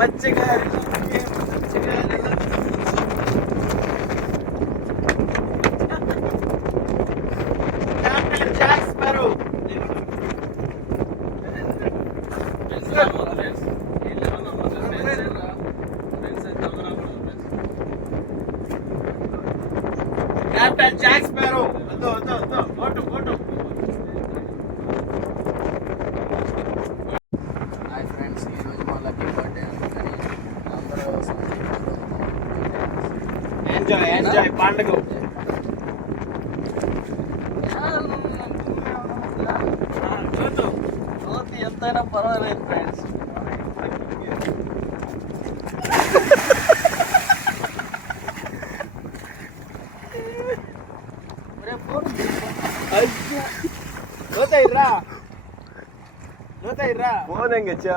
మత్స్యకారులు captain Jack sparrow. Captain Jack sparrow. Photo photo. Hi friends, ఈరోజు మా lucky birthday అందుకని అందరూ ఎంజాయ్ ఎంజాయ్ పండుగ. కోతి ఎంతైనా పర్వాలేదు ఫ్రెండ్స్. ఫోన్ ఎంగచ్చా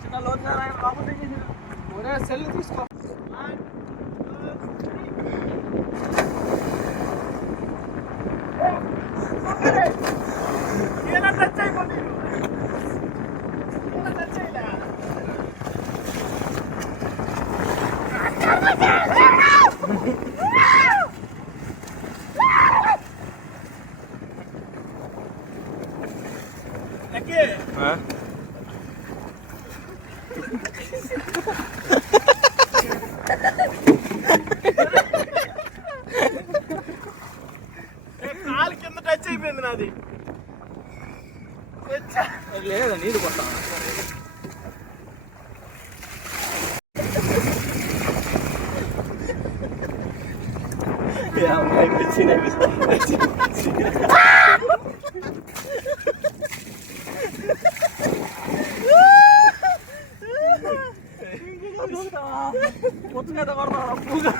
చిన్న లోతు సెల్ తీసుకో. కాలు కింద టచ్ అయిపోయింది నాది. లేదా నీళ్ళు కొట్టా. కొత్తగా కొడతా అప్పుగా.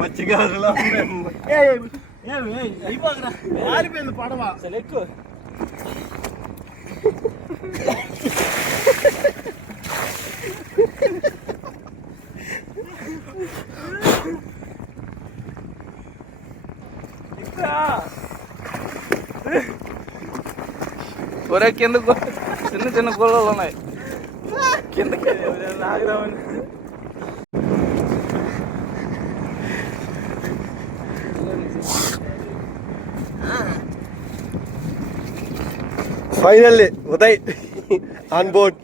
మచ్చిగా ఆరిపోయింది పడవ. అసలు ఎక్కువ ఒరే కిందకు చిన్న చిన్న గోళాలు ఉన్నాయి కిందకి ఆగిరామని. Finally Uday on board.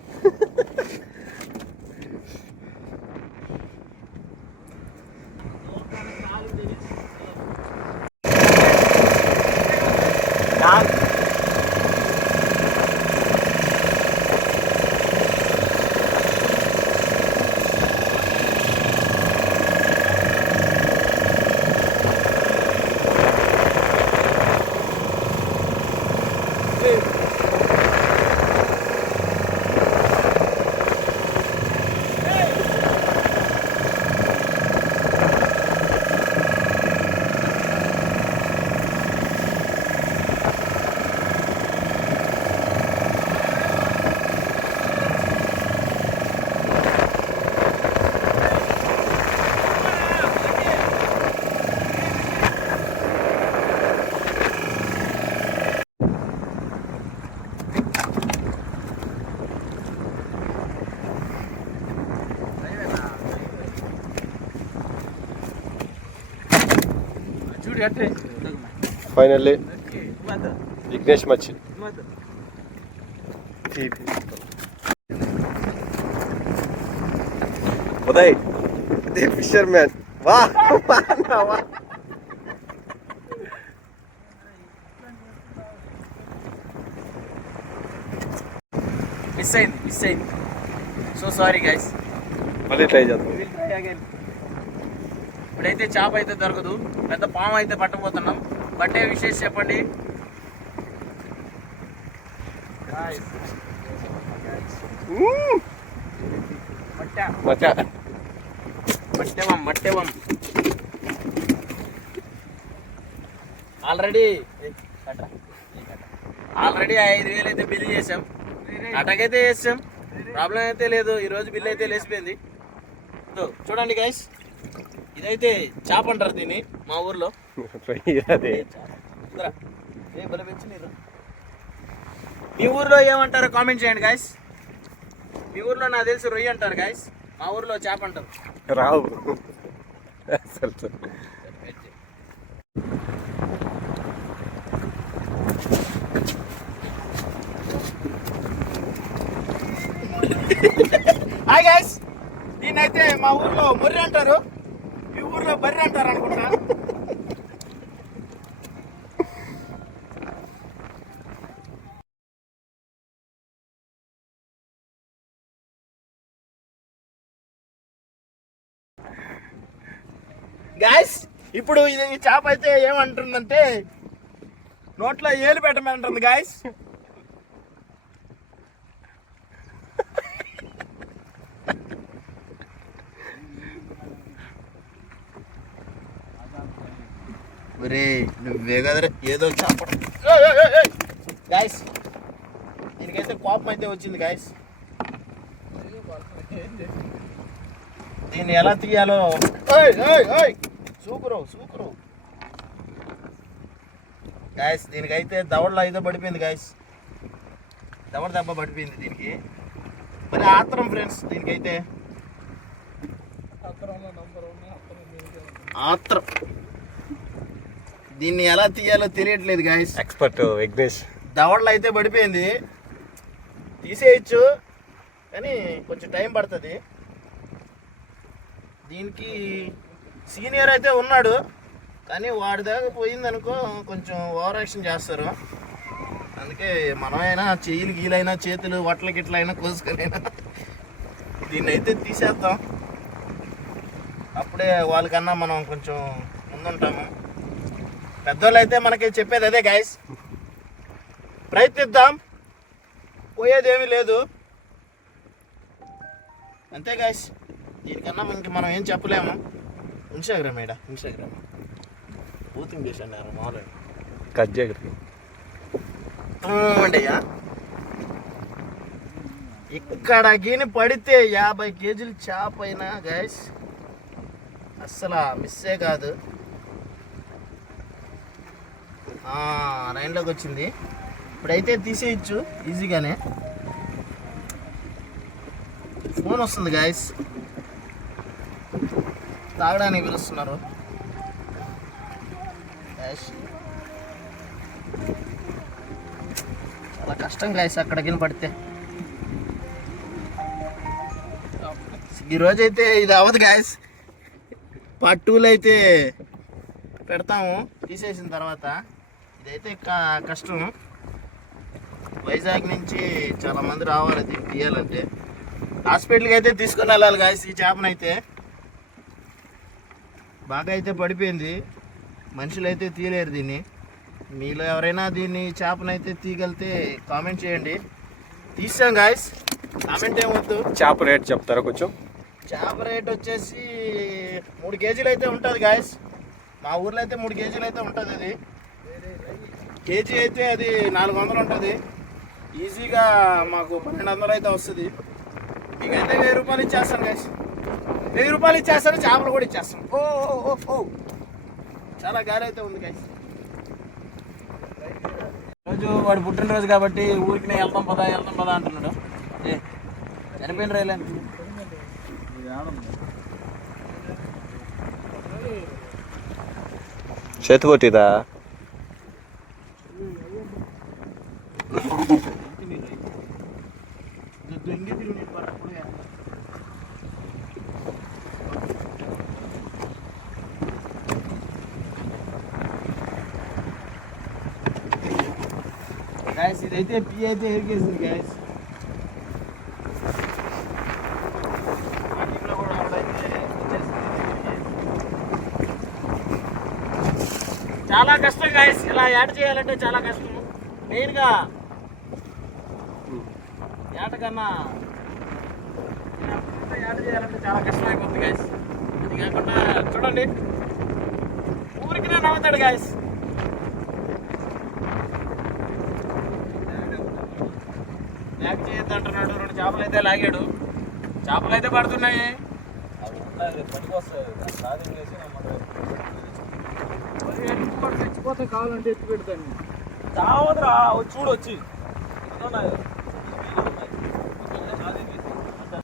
Finally Vignesh మచ్చి ఉదయ్ ది ఫిషర్ మ్యాన్. వా మిస్ అయింది. సో సారీ గైస్, మళ్ళీ ట్రై చేద్దాం. ఇప్పుడైతే చేప అయితే దొరకదు, పెద్ద పాము అయితే పట్టబోతున్నాం. బట్టే విశేష చెప్పండి. ఆల్రెడీ 5,000 అయితే బిల్ చేసాం. అటకైతే వేసాం, ప్రాబ్లం అయితే లేదు. ఈరోజు బిల్ అయితే లేసిపోయింది. చూడండి గైస్, ఇదైతే చేప అంటారు దీన్ని మా ఊర్లో. మీ ఊర్లో ఏమంటారో కామెంట్ చేయండి గైస్. మీ ఊర్లో నాకు తెలిసి రొయ్య అంటారు గైస్, మా ఊర్లో చేప అంటారు. రావు హాయ్ గైస్, దీన్నైతే మా ఊర్లో మొర్రి అంటారు, మీ ఊర్లో బర్రె అంటారు అనుకుంటా. గాయస్, ఇప్పుడు ఇది ఈ చేప అయితే ఏమంటుందంటే నోట్లో ఏలు పెట్టమంటుంది గాయస్. ఒరే నువ్వే కదరా ఏదో చేప. గాయస్, దీనికైతే కోపం అయితే వచ్చింది గాయస్. దీన్ని ఎలా తీయాలో సూకరు గాయస్. దీనికైతే దవడలో అయితే పడిపోయింది గాయస్, దవడ దెబ్బ పడిపోయింది దీనికి. మరి ఆత్రం ఫ్రెండ్స్, దీనికైతే ఆత్రం. దీన్ని ఎలా తీయాలో తెలియట్లేదు గాయస్. ఎక్స్పర్ట్ విఘ్నేష్. దవడలో అయితే పడిపోయింది, తీసేయచ్చు కానీ కొంచెం టైం పడుతుంది. దీనికి సీనియర్ అయితే ఉన్నాడు, కానీ వాడి దాకా పోయిందనుకో కొంచెం ఓవర్ యాక్షన్ చేస్తారు. అందుకే మనమైనా చెయ్యిలు గీలైనా చేతులు వట్ల గిట్లైనా కోసుకొనైనా దీన్ని అయితే తీసేద్దాం. అప్పుడే వాళ్ళకన్నా మనం కొంచెం ముందుంటాము. పెద్దోళ్ళు అయితే మనకి చెప్పేది అదే గాయస్, ప్రయత్నిద్దాం, పోయేదేమీ లేదు, అంతే గాయస్. దీనికన్నా ఇంక మనం ఏం చెప్పలేము. ఇన్స్టాగ్రామ్ బూతింగ్ చేశాను మామూలు కట్ చేయగలిగి అయ్యా. ఇక్కడ గిని పడితే 50 కేజీలు చేప అయినా గాయస్ అస్సలు మిస్సే కాదు. లైన్లోకి వచ్చింది, ఇప్పుడైతే తీసేయచ్చు ఈజీగానే. ఫోన్ వస్తుంది గాయస్, తాగడానికి పిలుస్తున్నారు. చాలా కష్టం గాయస్ అక్కడికి పడితే. ఈరోజైతే ఇది అవ్వదు గాయస్, పార్ట్ 2లో అయితే పెడతాము తీసేసిన తర్వాత. ఇదైతే కష్టం, వైజాగ్ నుంచి చాలా మంది రావాలి దీన్ని తీయాలంటే. హాస్పిటల్కి అయితే తీసుకొని వెళ్ళాలి గాయస్. ఈ చేపనైతే బాగా అయితే పడిపోయింది, మనుషులు అయితే తీయలేరు దీన్ని. మీలో ఎవరైనా దీన్ని చేపనైతే తీయగలితే కామెంట్ చేయండి. తీసాం గాయస్, కామెంట్ ఏమొద్దు. చేప రేట్ చెప్తారా కొంచెం? చేప రేట్ వచ్చేసి 3 కేజీలు అయితే ఉంటుంది గాయస్. మా ఊర్లో అయితే 3 కేజీలు అయితే ఉంటుంది. అది కేజీ అయితే అది 400 ఉంటుంది. ఈజీగా మాకు 1200 అయితే వస్తుంది. మీకైతే 1000 రూపాయలు ఇచ్చేస్తాను గాయస్, 1000 రూపాయలు ఇచ్చేస్తాను, చేపలు కూడా ఇచ్చేస్తాను. ఓ చాలా గాలి అయితే ఉంది గాయస్. రోజు వాడు పుట్టినరోజు కాబట్టి ఊరికి వెళ్తాం పదా అంటున్నాడు. చనిపోయిన రైలు చేతి కొట్టిదా? గాయస్ ఇదైతే పీ అయితే ఎరికేసింది గాయస్. చాలా కష్టం గాయస్, ఇలా యాడ్ చేయాలంటే చాలా కష్టం. మెయిన్గా ఏటకన్నా యాడ్ చేయాలంటే చాలా కష్టం అయిపోతుంది గాయస్. అది కాకుండా చూడండి ఊరికి నవ్వుతాడు గాయస్. బ్యాక్ చేయొద్దు అంటున్నాడు. 2 చేపలు అయితే లాగాడు. చేపలు అయితే పడుతున్నాయి. అవి ఉండాలి, పనికి వస్తాయి. సాధన చేసి చచ్చిపోతే కావాలంటే ఎత్తి పెడతాను. చావదురా, చూడు వచ్చి